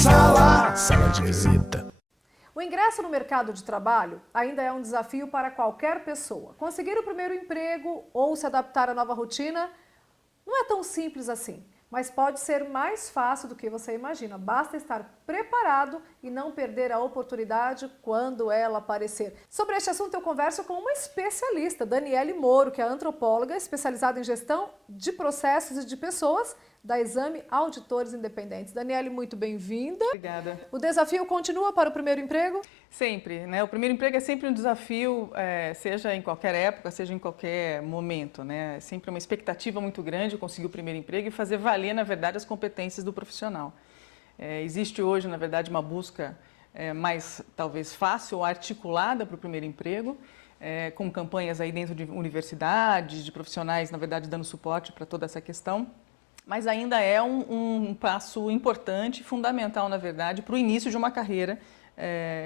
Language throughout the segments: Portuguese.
Sala de visita. O ingresso no mercado de trabalho ainda é um desafio para qualquer pessoa. Conseguir o primeiro emprego ou se adaptar à nova rotina não é tão simples assim, mas pode ser mais fácil do que você imagina. Basta estar preparado e não perder a oportunidade quando ela aparecer. Sobre este assunto eu converso com uma especialista, Daniele Moro, que é antropóloga especializada em gestão de processos e de pessoas da Exame Auditores Independentes. Daniele, muito bem-vinda. Obrigada. O desafio continua para o primeiro emprego? Sempre, né? O primeiro emprego é sempre um desafio, seja em qualquer época, seja em qualquer momento, né? É sempre uma expectativa muito grande conseguir o primeiro emprego e fazer valer, na verdade, as competências do profissional. Existe hoje, na verdade, uma busca mais, talvez, fácil ou articulada para o primeiro emprego, com campanhas aí dentro de universidades, de profissionais, na verdade, dando suporte para toda essa questão. Mas ainda é um passo importante, fundamental, na verdade, para o início de uma carreira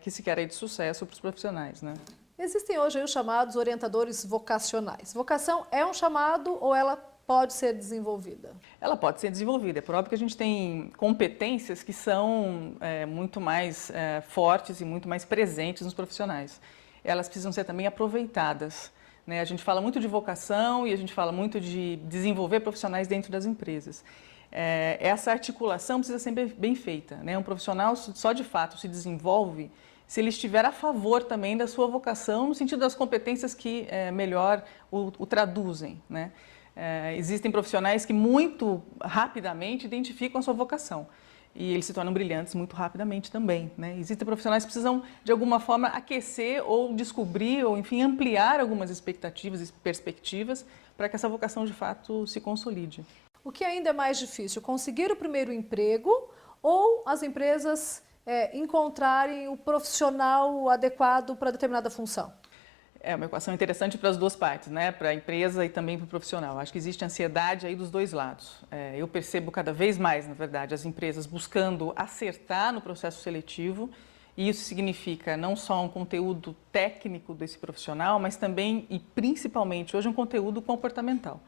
que se quer aí de sucesso para os profissionais, né? Existem hoje aí os chamados orientadores vocacionais. Vocação é um chamado ou ela pode ser desenvolvida? Ela pode ser desenvolvida. É próprio que a gente tem competências que são muito mais fortes e muito mais presentes nos profissionais. Elas precisam ser também aproveitadas. Né? A gente fala muito de vocação e a gente fala muito de desenvolver profissionais dentro das empresas. Essa articulação precisa ser bem feita. Né? Um profissional só de fato se desenvolve se ele estiver a favor também da sua vocação, no sentido das competências que melhor o traduzem. Né? Existem profissionais que muito rapidamente identificam a sua vocação. E eles se tornam brilhantes muito rapidamente também. Né? Existem profissionais que precisam, de alguma forma, aquecer ou descobrir, ou enfim, ampliar algumas expectativas e perspectivas para que essa vocação, de fato, se consolide. O que ainda é mais difícil, conseguir o primeiro emprego ou as empresas encontrarem o profissional adequado para determinada função? É uma equação interessante para as duas partes, né? Para a empresa e também para o profissional. Acho que existe ansiedade aí dos dois lados. Eu percebo cada vez mais, na verdade, as empresas buscando acertar no processo seletivo, e isso significa não só um conteúdo técnico desse profissional, mas também e principalmente hoje um conteúdo comportamental.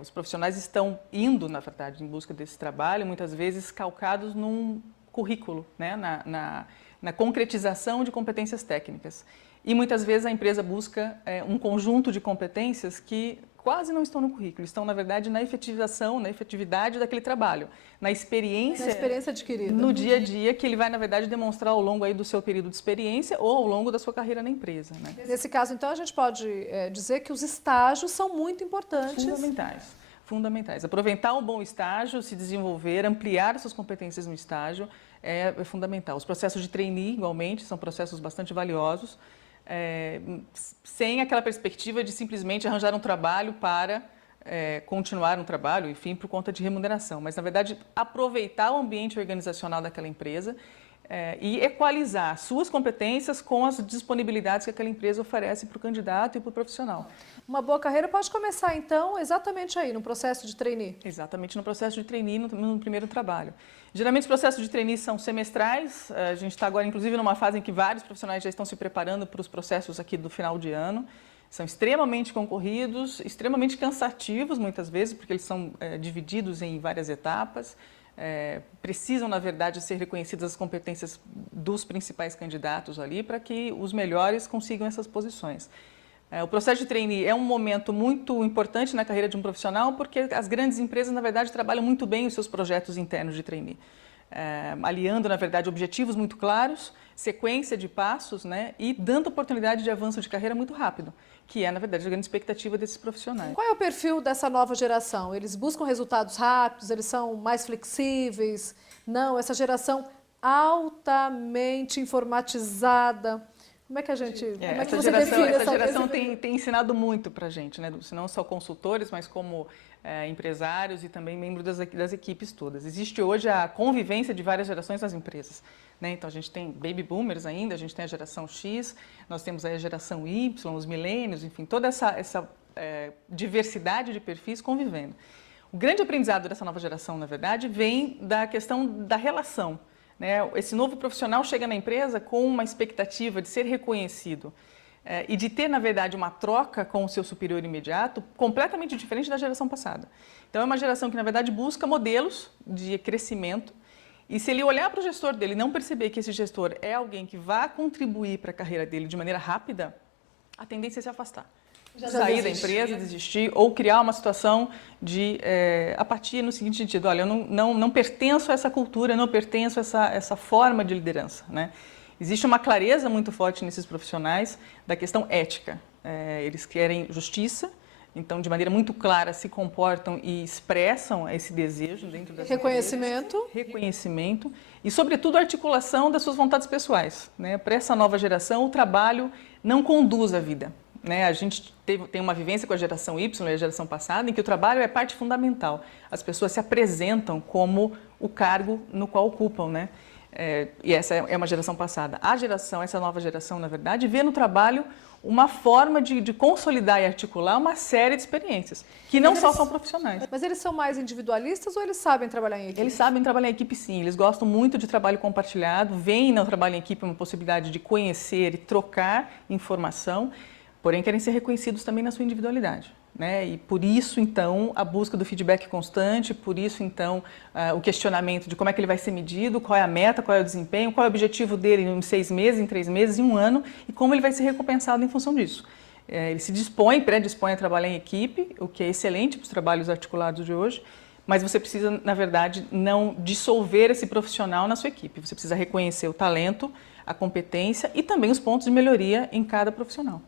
Os profissionais estão indo, na verdade, em busca desse trabalho, muitas vezes calcados num currículo, né? na concretização de competências técnicas. E muitas vezes a empresa busca um conjunto de competências que quase não estão no currículo, estão, na verdade, na efetivação, na efetividade daquele trabalho, na experiência adquirida, no dia a dia, que ele vai, na verdade, demonstrar ao longo aí do seu período de experiência ou ao longo da sua carreira na empresa. Né? Nesse caso, então, a gente pode dizer que os estágios são muito importantes. Fundamentais. Aproveitar um bom estágio, se desenvolver, ampliar suas competências no estágio é fundamental. Os processos de trainee, igualmente, são processos bastante valiosos, sem aquela perspectiva de simplesmente arranjar um trabalho para continuar um trabalho, enfim, por conta de remuneração. Mas, na verdade, aproveitar o ambiente organizacional daquela empresa e equalizar suas competências com as disponibilidades que aquela empresa oferece para o candidato e para o profissional. Uma boa carreira pode começar, então, exatamente aí, no processo de trainee? Exatamente, no processo de trainee, no primeiro trabalho. Geralmente, os processos de trainee são semestrais. A gente está agora, inclusive, numa fase em que vários profissionais já estão se preparando para os processos aqui do final de ano. São extremamente concorridos, extremamente cansativos, muitas vezes, porque eles são divididos em várias etapas. Precisam, na verdade, ser reconhecidas as competências dos principais candidatos ali para que os melhores consigam essas posições. O processo de trainee é um momento muito importante na carreira de um profissional porque as grandes empresas, na verdade, trabalham muito bem os seus projetos internos de trainee. Aliando, na verdade, objetivos muito claros, sequência de passos, né, e dando oportunidade de avanço de carreira muito rápido, que é, na verdade, a grande expectativa desses profissionais. Qual é o perfil dessa nova geração? Eles buscam resultados rápidos, eles são mais flexíveis? Não, essa geração altamente informatizada. Como é que a gente... Essa geração tem ensinado muito para a gente, né? Não só consultores, mas como empresários e também membros das equipes todas. Existe hoje a convivência de várias gerações nas empresas. Né? Então, a gente tem baby boomers ainda, a gente tem a geração X, nós temos aí a geração Y, os milênios, enfim, toda essa diversidade de perfis convivendo. O grande aprendizado dessa nova geração, na verdade, vem da questão da relação. Né? Esse novo profissional chega na empresa com uma expectativa de ser reconhecido e de ter, na verdade, uma troca com o seu superior imediato completamente diferente da geração passada. Então, é uma geração que, na verdade, busca modelos de crescimento E se ele olhar para o gestor dele e não perceber que esse gestor é alguém que vai contribuir para a carreira dele de maneira rápida, a tendência é se afastar. Sair da empresa, desistir ou criar uma situação de apatia no seguinte sentido: olha, eu não pertenço a essa cultura, não pertenço a essa forma de liderança, né? Existe uma clareza muito forte nesses profissionais da questão ética. Eles querem justiça, então de maneira muito clara se comportam e expressam esse desejo dentro das reconhecimento, empresas, reconhecimento e, sobretudo, a articulação das suas vontades pessoais, né? Para essa nova geração, o trabalho não conduz a vida. A gente tem uma vivência com a geração Y e a geração passada em que o trabalho é parte fundamental. As pessoas se apresentam como o cargo no qual ocupam, né? E essa é uma geração passada. Essa nova geração, na verdade, vê no trabalho uma forma de consolidar e articular uma série de experiências, que não só são profissionais. Mas eles são mais individualistas ou eles sabem trabalhar em equipe? Eles sabem trabalhar em equipe, sim. Eles gostam muito de trabalho compartilhado, veem no trabalho em equipe uma possibilidade de conhecer e trocar informação, porém querem ser reconhecidos também na sua individualidade, né? E por isso, então, a busca do feedback constante, por isso, então, o questionamento de como é que ele vai ser medido, qual é a meta, qual é o desempenho, qual é o objetivo dele em 6 meses, em 3 meses, em 1 ano e como ele vai ser recompensado em função disso. Ele se predispõe a trabalhar em equipe, o que é excelente para os trabalhos articulados de hoje, mas você precisa, na verdade, não dissolver esse profissional na sua equipe. Você precisa reconhecer o talento, a competência e também os pontos de melhoria em cada profissional.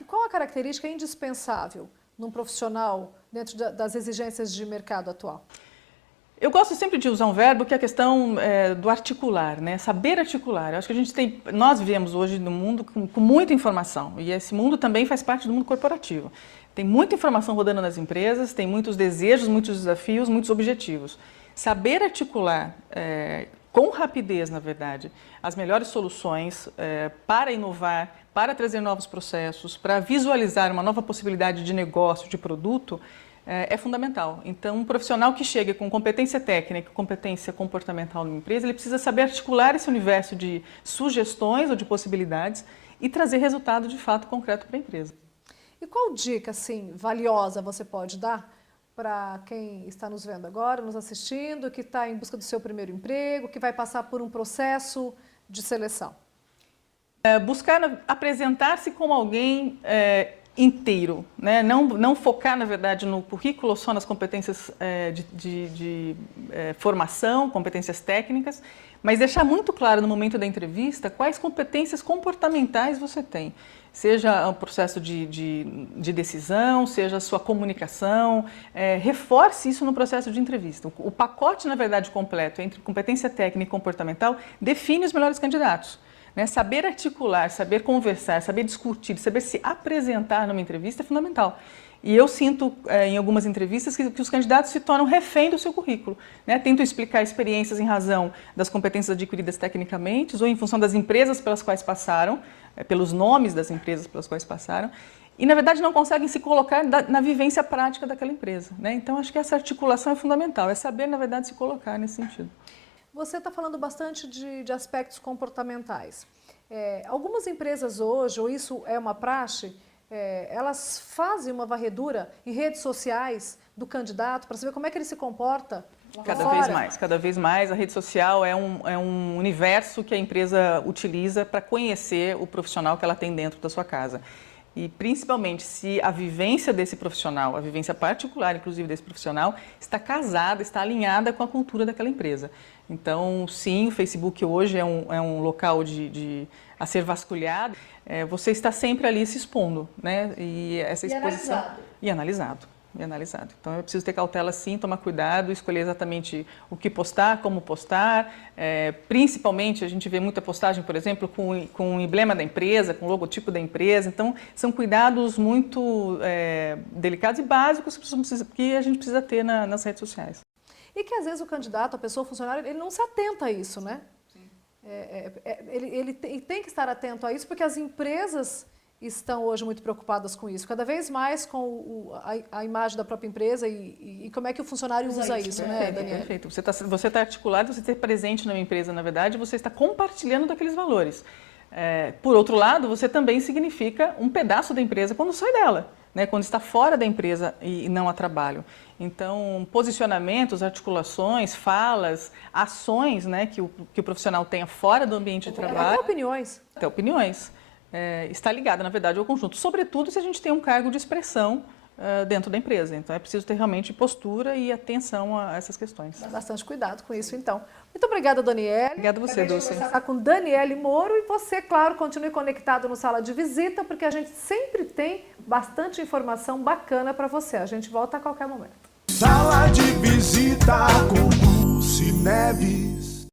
E qual a característica indispensável num profissional dentro das exigências de mercado atual? Eu gosto sempre de usar um verbo que é a questão do articular, né? Saber articular. Eu acho que nós vivemos hoje num mundo com muita informação e esse mundo também faz parte do mundo corporativo. Tem muita informação rodando nas empresas, tem muitos desejos, muitos desafios, muitos objetivos. Saber articular com rapidez, na verdade, as melhores soluções para inovar, para trazer novos processos, para visualizar uma nova possibilidade de negócio, de produto, é fundamental. Então, um profissional que chega com competência técnica, competência comportamental numa empresa, ele precisa saber articular esse universo de sugestões ou de possibilidades e trazer resultado de fato concreto para a empresa. E qual dica, assim, valiosa você pode dar para quem está nos vendo agora, nos assistindo, que está em busca do seu primeiro emprego, que vai passar por um processo de seleção? Buscar apresentar-se como alguém inteiro, né? Não focar, na verdade, no currículo, só nas competências de formação, competências técnicas, mas deixar muito claro no momento da entrevista quais competências comportamentais você tem. Seja o processo de decisão, seja a sua comunicação, reforce isso no processo de entrevista. O pacote, na verdade, completo entre competência técnica e comportamental define os melhores candidatos. Né? Saber articular, saber conversar, saber discutir, saber se apresentar numa entrevista é fundamental. E eu sinto em algumas entrevistas que os candidatos se tornam refém do seu currículo. Né? Tentam explicar experiências em razão das competências adquiridas tecnicamente ou em função das empresas pelas quais passaram, pelos nomes das empresas pelas quais passaram, e na verdade não conseguem se colocar na vivência prática daquela empresa. Né? Então acho que essa articulação é fundamental, é saber na verdade se colocar nesse sentido. Você está falando bastante de aspectos comportamentais. Algumas empresas hoje, ou isso é uma praxe, elas fazem uma varredura em redes sociais do candidato para saber como é que ele se comporta. Cada vez mais a rede social é um universo que a empresa utiliza para conhecer o profissional que ela tem dentro da sua casa. E principalmente se a vivência desse profissional, a vivência particular inclusive desse profissional, está casada, está alinhada com a cultura daquela empresa. Então, sim, o Facebook hoje é um local a ser vasculhado. Você está sempre ali se expondo, né? E essa exposição... E analisado. Então, eu preciso ter cautela sim, tomar cuidado, escolher exatamente o que postar, como postar. Principalmente, a gente vê muita postagem, por exemplo, com o emblema da empresa, com o logotipo da empresa. Então, são cuidados muito delicados e básicos que a gente precisa ter nas redes sociais. E que às vezes o candidato, a pessoa, o funcionário, ele não se atenta a isso, né? Ele tem que estar atento a isso, porque as empresas estão hoje muito preocupadas com isso, cada vez mais com a imagem da própria empresa e como é que o funcionário usa isso, né, Daniela? Perfeito. Você está articulado, você está presente numa empresa, na verdade, você está compartilhando daqueles valores. Por outro lado, você também significa um pedaço da empresa quando sai dela, né, quando está fora da empresa e não a trabalho. Então, posicionamentos, articulações, falas, ações, né, que o profissional tenha fora do ambiente de trabalho. Até opiniões. Até opiniões. Está ligada, na verdade, ao conjunto. Sobretudo se a gente tem um cargo de expressão dentro da empresa. Então, é preciso ter realmente postura e atenção a essas questões. Bastante cuidado com isso, então. Muito obrigada, Daniele. Obrigada a você, Dulce. Está com Daniele Moro e você, claro, continue conectado no Sala de Visita, porque a gente sempre tem bastante informação bacana para você. A gente volta a qualquer momento. Sala de Visita com Dulce Neves.